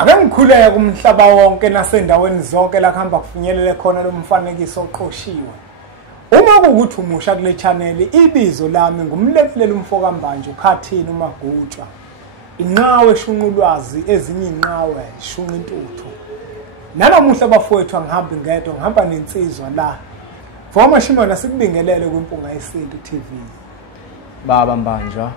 Ake ngikhuleke kumhlaba wonke nasendaweni zonke la kuhamba kufinyelele khona lo mfanekiso oqoshiwe. Uma kuwukuthi umusha kule channel, ibizo lami ngumlekeleli umfoka Mbanju Khathini uMagutshwa. Inqawe shunqulwazi ezinye inqawe shunqa intuthu. Nanamuhla bafowethu angihambi ngedwa, ngihamba nensizwa la. Voma Shimona sikubingelele kuMpunga Yesintu TV. Baba Mbanjwa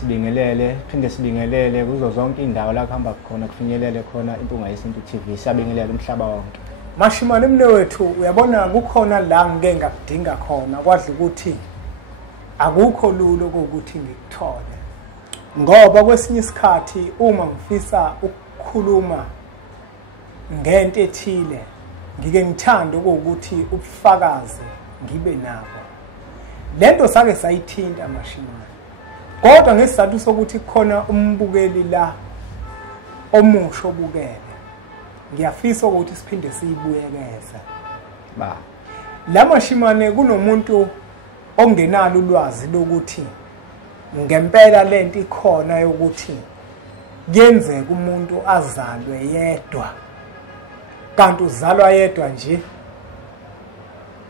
sibingelele, phinde sibingelele kuzo zonke indawo la kuhamba khona kufinyelele khona Impunga Yesintu TV. Siyabingelela umhlaba wonke. Mashimane mnewethu, uyabona kukhona la ngeke ngakudinga khona kwadla ukuthi akukho lulo ukuthi ngikuthole. Ngoba kwesinye isikhathi uma ngifisa ukukhuluma ngento ethile ngike ngithanda ukuthi ubufakazi ngibe nabo. Lento sake sayithinta Mashimane. Kodwa ngesizathu sokuthi khona umbukeli la omusho obukele. Ngiyafisa ukuthi siphinde siyibuyekeze. Ba. La Mashimane kunomuntu ongenalo ulwazi lokuthi ngempela lento ikhona yokuthi kuyenzeka umuntu azalwe yedwa. Kanti uzalwa yedwa nje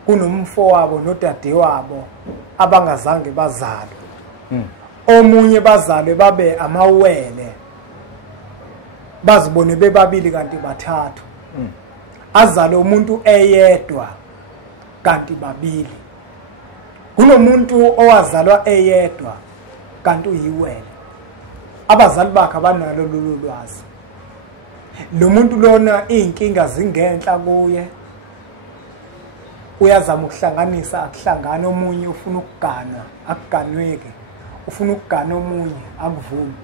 kunomfowabo nodade wabo abangazange bazalwe. Omunye bazalwe babe amawele. Bazibone bebabili kanti bathathu. Azalwe umuntu eyedwa kanti babili. Kunomuntu owazalwa eyedwa kanti uyiwele. Abazali bakhe abanalo lolu lwazi. Lo muntu lona inkinga zingenhla kuye. Uyazama ukuhlanganisa akuhlangana, omunye ufuna ukugana akuganweke, ufuna ukugana omunye akuvumi.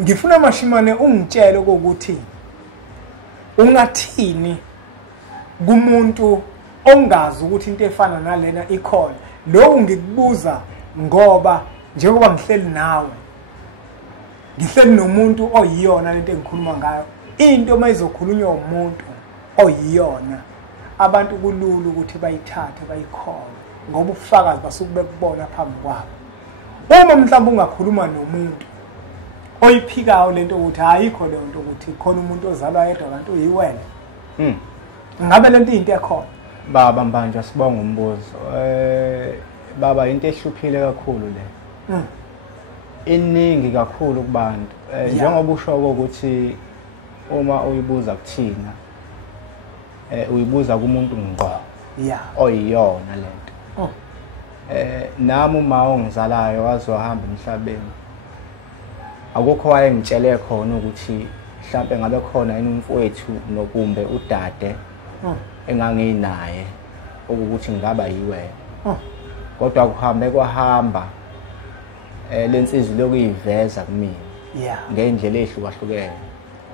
Ngifuna Mashimane ungitshele ukuthi ungathini kumuntu ongazi ukuthi into efana nalena ikhona. Lo ngikubuza ngoba njengoba ngihleli nawe, ngihleli nomuntu oyiyona lento engikhuluma ngayo. Into mayizokhulunywa umuntu oyiyona, abantu kulula ukuthi bayithathe bayikhole ngoba ubufakazi basuke bekubona phambi kwabo. Uma mhlawumbe ungakhuluma nomuntu oyiphikayo lento ukuthi ayikho le nto ukuthi khona umuntu ozalwa yedwa kanti uyiwele. Ngabe lento into ekhona? Baba Mbanjwa sibonga umbuzo. Baba into ehluphile kakhulu le. Iningi kakhulu kubantu. Njengoba usho ukuthi uma uyibuza kuthina uyibuza kumuntu ngqo. Oyiyona lento. Nami uma ongizalayo wazohamba emhlabeni. Akukho wayengitshele khona ukuthi mhlawumbe ngabe khona umfowethu nokumbe udade enganginaye ukuthi ngaba yiwena. Kodwa kuhambe kwahamba lensizwe lokuyiveza kumina. Ngendlela ehlukahlukene.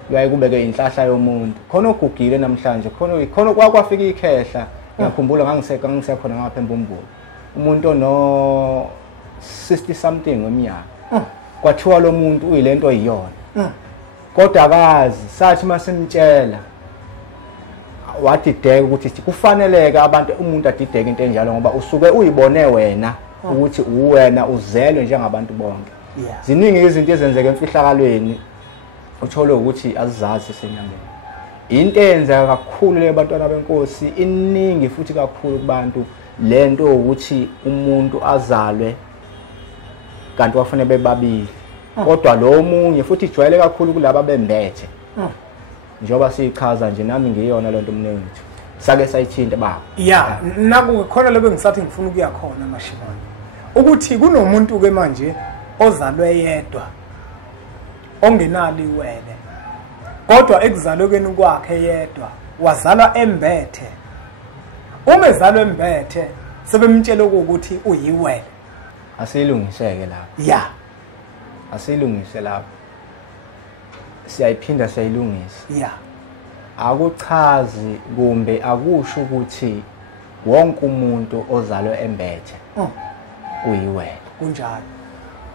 Kuyaye kubeke inhlahla yomuntu. Khona ogugile namhlanje, khona kwafika ikhehla. Ngiyakhumbula ngangisekhona ngapha eMbumbulu. Umuntu ono 60 something ngeminyaka. Kwathiwa lo muntu uyilento oyiyona. Kodwa akazi sathi masimtshela wadideka ukuthi kufaneleke abantu umuntu adideke into enjalo ngoba usuke uyibone wena ukuthi uwena uzelwe njengabantu bonke. Ziningi izinto ezenzeka emfihlakalweni uthole ukuthi azizazi senyangeni. Into eyenzeka kakhulu le bantwana benkosi iningi futhi kakhulu kubantu lento ukuthi umuntu azalwe kanti wafanele bebabili. Kodwa lo munye futhi ijwayele kakhulu kulabo bembethe. Njoba siyichaza nje nami ngiyona lento mnewethu. Sake sayithinta baba. Naku khona lebe ngisathi ngifuna ukuya khona Mashimane. Ukuthi kunomuntu ke manje ozalwe yedwa ongenalo iwele. Kodwa ekuzalweni kwakhe yedwa wazalwa embethe. Uma ezalwe embethe sebemtshela ukuthi uyiwele. Asilungiseke lapha. Asilungise lapha. Siyayiphinda siyayilungisa. Akuchazi kumbe akusho ukuthi wonke umuntu ozalwe embethe uyiwele. Kunjalo.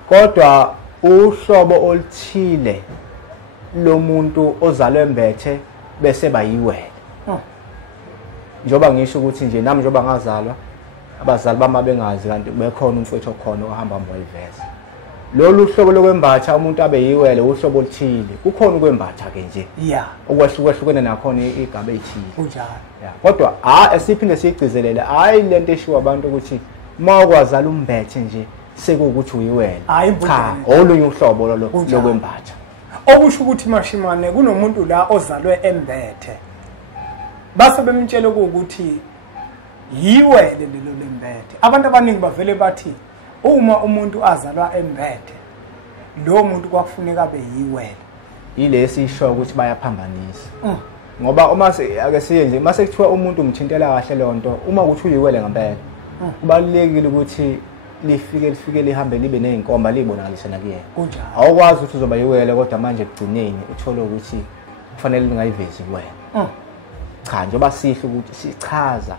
Kodwa uhlobo oluthile lomuntu ozalwe embethe bese bayiwele. Njoba ngisho ukuthi nje nami njoba ngazalwa abazali bami bengazi kanti bekhona umfowethu okhona ohamba moyiveza. lolu hlobo lokwembatha umuntu abe yiwele uhlobo oluthile kukhona ukwembatha ke nje yeah okwahlukahlukene nakhona igaba ethile kunjalo yeah kodwa esiphinde sigcizelele hayi lento eshiwa abantu ukuthi mawukwazala umbethe nje sekuwukuthi uyiwele cha olunye uhlobo lokwembatha okusho ukuthi Mashimane kunomuntu la ozalwe embethe base bemtshela ukuthi yiwele lelo lembethe abantu abaningi bavele bathi uma umuntu azalwa embethe lo muntu kwakufuneka abe yiwele ilesi isho ukuthi bayaphambanisa ngoba uma ake siye nje mase kuthiwa umuntu umthintela kahle lonto uma ukuthi uyiwele ngempela kubalekile ukuthi lifike lihambe libe nezinkomba libonakalise nakuyena kunjalo awukwazi ukuthi uzoba yiwele kodwa manje kugcineni uthole ukuthi kufanele lingayivezi kuwena cha njengoba sihle ukuthi sichaza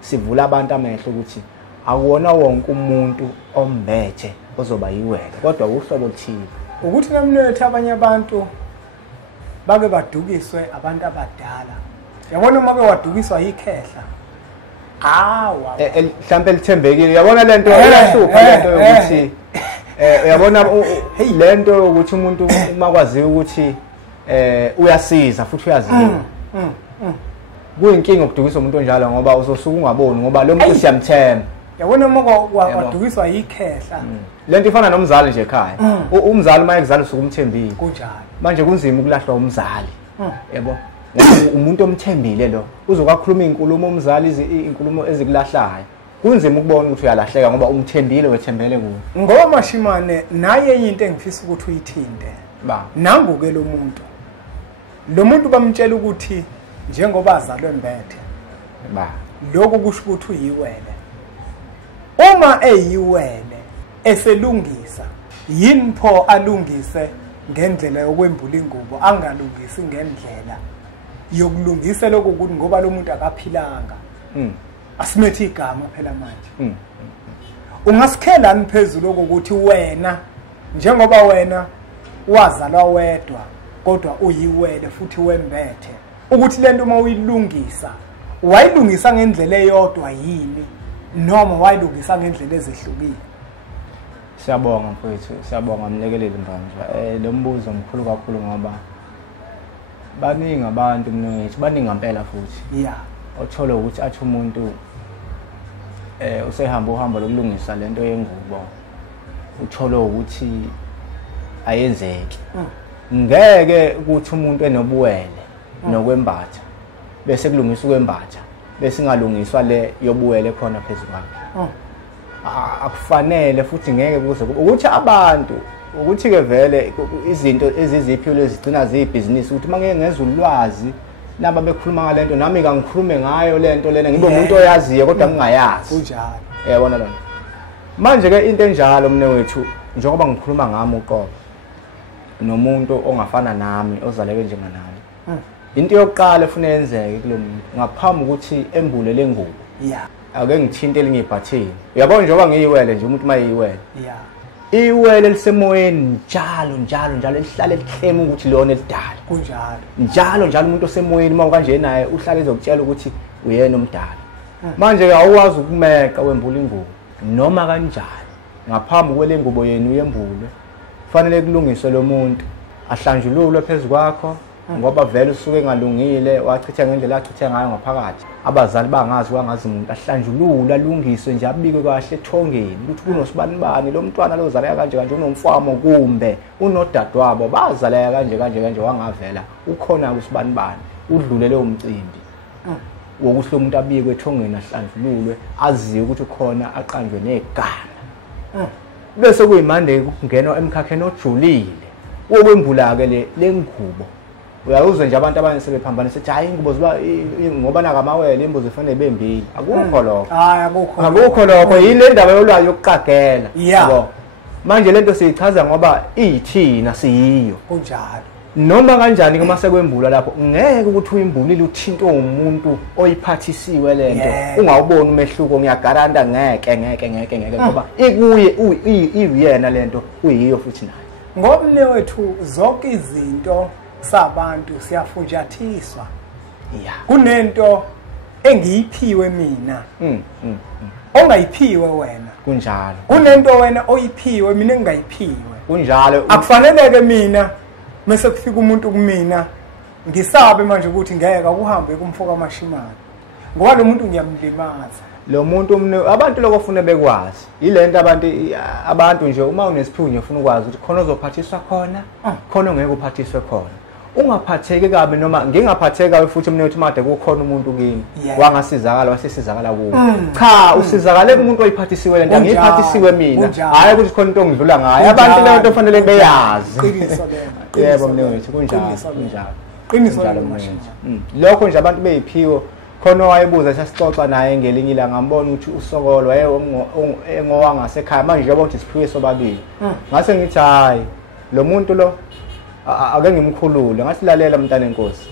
sivula abantu amehlo ukuthi akuwona wonke umuntu ombethe ozoba yiwele kodwa uhlobo oluthile ukuthi namnethe abanye abantu bake badukiswe abantu abadala yabona uma bewadukiswa yikhehla mhlambe lithembekile uyabona lento iyahlupha lento yokuthi uyabona lento ukuthi umuntu makwaziyo ukuthi uyasiza futhi uyaziwa kuyinkinga ukudukisa umuntu onjalo ngoba uzosuka ungaboni ngoba lo muntu siyamthemba yabona uma wadukiswa yikhehla lento ifana nomzali nje ekhaya umzali uma ekuzala usuke umthembile kunjalo manje kunzima ukulahlwa umzali yabo umuntu omthembile lo uzokakhuluma inkulumo umzali inkulumo ezikulahlayo kunzima ukubona ukuthi uyalahleka ngoba umthembile wethembele kuye ngoba Mashimane naye into engifisa ukuthi uyithinte nanguke lo muntu bamtshela ukuthi njengoba azalwe embethe lokho kusho ukuthi uyiwele uma eyiwele eselungisa yini pho alungise ngendlela yokwembula ingubo angalungisi ngendlela yokulungisa lokho ukuthi ngoba lo muntu akaphilanga asimethi igama phela manje ungasikhelani phezulu ukuthi wena njengoba wena wazalwa wedwa kodwa uyiwele futhi wembethe ukuthi lento uma uyilungisa wayilungisa ngendlela eyodwa yini noma wayilungisa ngendlela ezehlukile siyabonga mfowethu siyabonga mlekeleli manje lo mbuzo omkhulu kakhulu ngoba baningi abantu mnethu baningi ngempela futhi yeah othola ukuthi athi umuntu usehamba uhambo lokulungisa lento yengubo uthola ukuthi ayenzeki ngeke ukuthi umuntu enobuwele nokwembatha bese kulungiswa ukwembatha bese ingalungiswa le yobuwele khona phezulu kwakhe akufanele futhi ngeke kuze ukuthi abantu ukuthi ke vele izinto eziziphilo ezigcina ziyibhizinisi ukuthi mangeke ngeza ulwazi laba bekhuluma ngalento nami kangikhulume ngayo lento lena ngibe umuntu oyaziyo kodwa ngingayazi kunjalo yabona lona manje ke into enjalo mne wethu njengoba ngikhuluma ngami uqobo nomuntu ongafana nami ozaleke njenganami into yokuqala efuna yenzeke kulo muntu ngaphambi ukuthi embule lengubo yeah ake ngithinte lingibhathini uyabona njengoba ngiyiwele nje umuntu mayiwele yeah iwele lisemoyeni njalo lihlale lihlema ukuthi lona elidala njalo umuntu osemoyeni uma kanje naye uhlale ezokutshela ukuthi uyena omdala manje ke awuwazi ukumeka wembula ingubo noma kanjani ngaphambi kwele ngubo yenu yembulwe kufanele kulungiswe lo muntu ahlanjululwe phezulu kwakho ngoba vele usuke engalungile wachitha ngendlela achithe ngayo ngaphakathi abazali bangazi kwangazi umuntu ahlanjululwe alungiswe nje abikwe kahle ethongeni ukuthi kunosibani lo mntwana lo uzaleka kanje unomfamo kumbe unodadewabo bazaleka kanje wangavela ukhona kusibani udlule leyo umcimbi wokuthi lo muntu abikwe ethongeni ahlanjululwe aziwe ukuthi khona aqanjwe negama bese kuyimande kungenwa emkhakheni ojulile wokwembula ke lengubo uyawuzwe nje abantu abanye sebephambanisa ukuthi hayi ingubo ziba ngoba nakamawele imbuzi efanele bembili akukho lokho akukho lokho yile ndaba yolwayo yokuqagela yabo manje lento siyichaza ngoba ithina siyiyo kunjalo noma kanjani kuma sekwembula lapho ngeke ukuthi uyimbulile uthinte umuntu oyiphathisiwe lento ungawuboni umehluko ngiyagaranta ngeke ngoba ikuye uyena lento uyiyo futhi naye ngomne wethu zonke izinto sabantu siyafunjathiswa kunento engiyiphiwe mina ongayiphiwe wena kunjalo kunento wena oyiphiwe mina engayiphiwe kunjalo akufaneleke mina mase kufika umuntu kumina ngisabe manje ukuthi ngeke akuhambe kumfoka amashimane ngoba lo muntu ngiyamlimaza lo muntu abantu lokufuna bekwazi ilento abantu nje uma unesiphiwo nje ufuna ukwazi ukuthi khona uzophathiswa khona khona ungeke uphathiswe khona ungaphatheki kabi noma ngingaphatheki kabi futhi mina uthi made kukhona umuntu kimi wangasizakala wasisizakala kuwo cha usizakale kumuntu oyiphathisiwe lento ngiyiphathisiwe mina hayi ukuthi khona into ongidlula ngayo abantu lento kufanele beyazi qiniso lena yebo mnewethu kunjalo qiniso lokho nje abantu beyiphiwo khona wayebuza sasixoxa naye ngelinye ilanga ngambona ukuthi usokolo engowangasekhaya manje njengoba ukuthi siphiwe sobabili ngase ngithi hayi lo muntu lo ake ngimkhulule ngasilalela umntana enkosi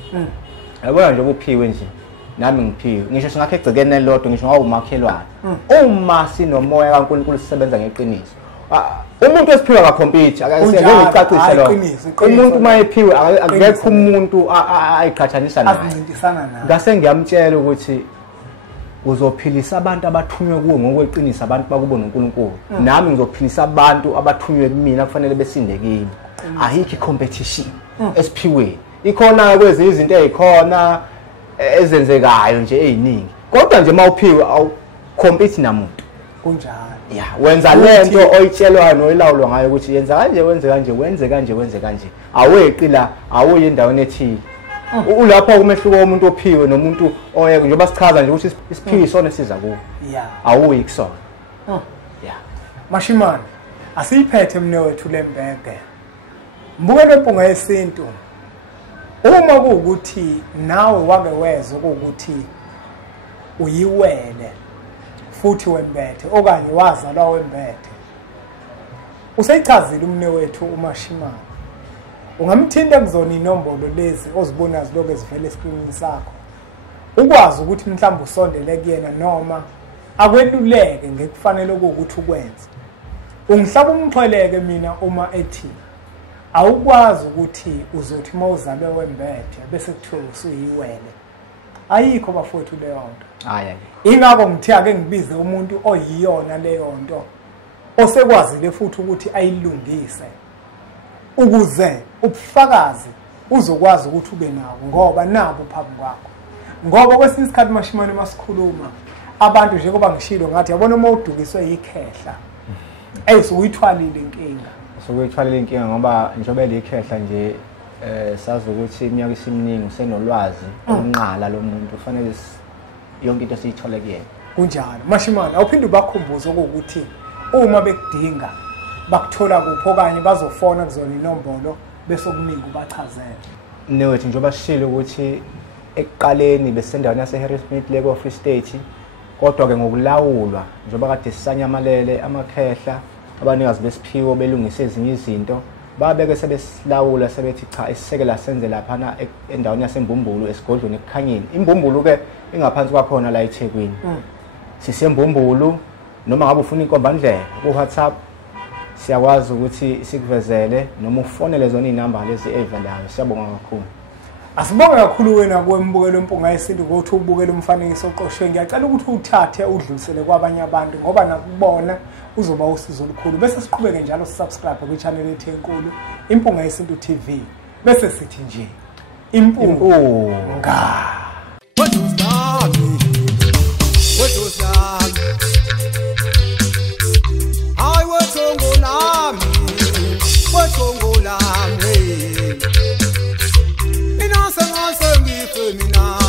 yabona nje ukuphiwe nje nami ngiphiwe ngisho singakhe egcikene lodwa ngisho ngawumakhelwane uma sinomoya kaNkulunkulu sisebenza ngeqiniso umuntu esiphiwe akakhompete akaseke ngicacise lo umuntu mayephiwe akekho umuntu ayiqhathanisa naye azincintisana naye ngase ngiyamtshela ukuthi uzophilisa abantu abathunywe kuwe ngokweqiniso abantu bakubo noNkulunkulu nami ngizophilisa abantu abathunywe kumina kufanele besinde kimi ahikho competition esiphiwe ikhona kwezinye izinto ezikhona ezenzekayo nje eziningi kodwa nje mawuphiwe awucompete namuntu kunjalo wenza lento oyitshelwayo noyilawulwa ngayo ukuthi yenza kanje wenze kanje wenze kanje wenze kanje aweqi la awuye endaweni ethile ulapha kumehluko womuntu ophiwe nomuntu oyeke njengoba sichaza nje ukuthi isiphiwe isona siza kuwo awuyi kusona Mashimane asiyiphethe mnewethu lembeke mbuke lempunga yesintu uma kuukuthi nawe wake wezwe ukuthi uyiwele futhi wembethe okanye wazalwa wembethe useyichazile umnewethu uMashimane ungamthinta kuzona inombolo lezi ozibona ziloko ezivela escreenini sakho ukwazi ukuthi mhlawumbe usondele kuyena noma akweluleke ngekufanele ukuthi ukwenze ungihlaba umxheleke mina uma ethi awukwazi ukuthi uzothi mawuzalwe wembethe bese kuthiwa usuyiwele ayikho bafowethu leyo nto hayi ingakho ngithi ake ngibize umuntu oyiyona leyo nto osekwazile futhi ukuthi ayilungise ukuze ubufakazi uzokwazi ukuthi ube nawo ngoba nabo phambi kwakho ngoba kwesinye isikhathi Mashimane masikhuluma abantu njengoba ngishilo ngathi yabona uma udukiswe yikhehla eyisuyithwalile inkinga sokuyithwalile inkinga ngoba njengoba likhehla nje sazi ukuthi iminyaka isiminingi usenolwazi onqala lo muntu kufanele yonke into siyithole kuyena kunjalo Mashimane awuphinde ubakhumbuze ukuthi uma bekudinga bakuthola kuphi okanye bazofona kuzona inombolo bese okuningi ubachazela newethu njengoba sishilo ukuthi ekuqaleni besendaweni yaseHarrismith Lake Free State kodwa ke ngokulawulwa njengoba kade sisanyamalele amakhehla abanikazi besiphiwo belungise ezinye izinto babeke sebesilawula sebethi cha isisekela senze lapha endaweni yaseMbumbulu esigodlweni ekukhanyeni iMbumbulu ke ingaphansi kwakhona la eThekwini siseMbumbulu noma ngabe ufuna inkombandlela ku WhatsApp siyakwazi ukuthi sikuvezele noma ufonele zona inamba lezi evelayo siyabonga kakhulu asibonga kakhulu wena kwembukelo empunga yesintu ukuthi ubukele umfanekiso oqoshwe ngiyacela ukuthi uthathe udlulisele kwabanye abantu ngoba nakubona uzoba usizo olukhulu bese siqhubeke njalo subscribe ku channel yethu enkulu Impunga Yesintu TV bese sithi nje impunga Mina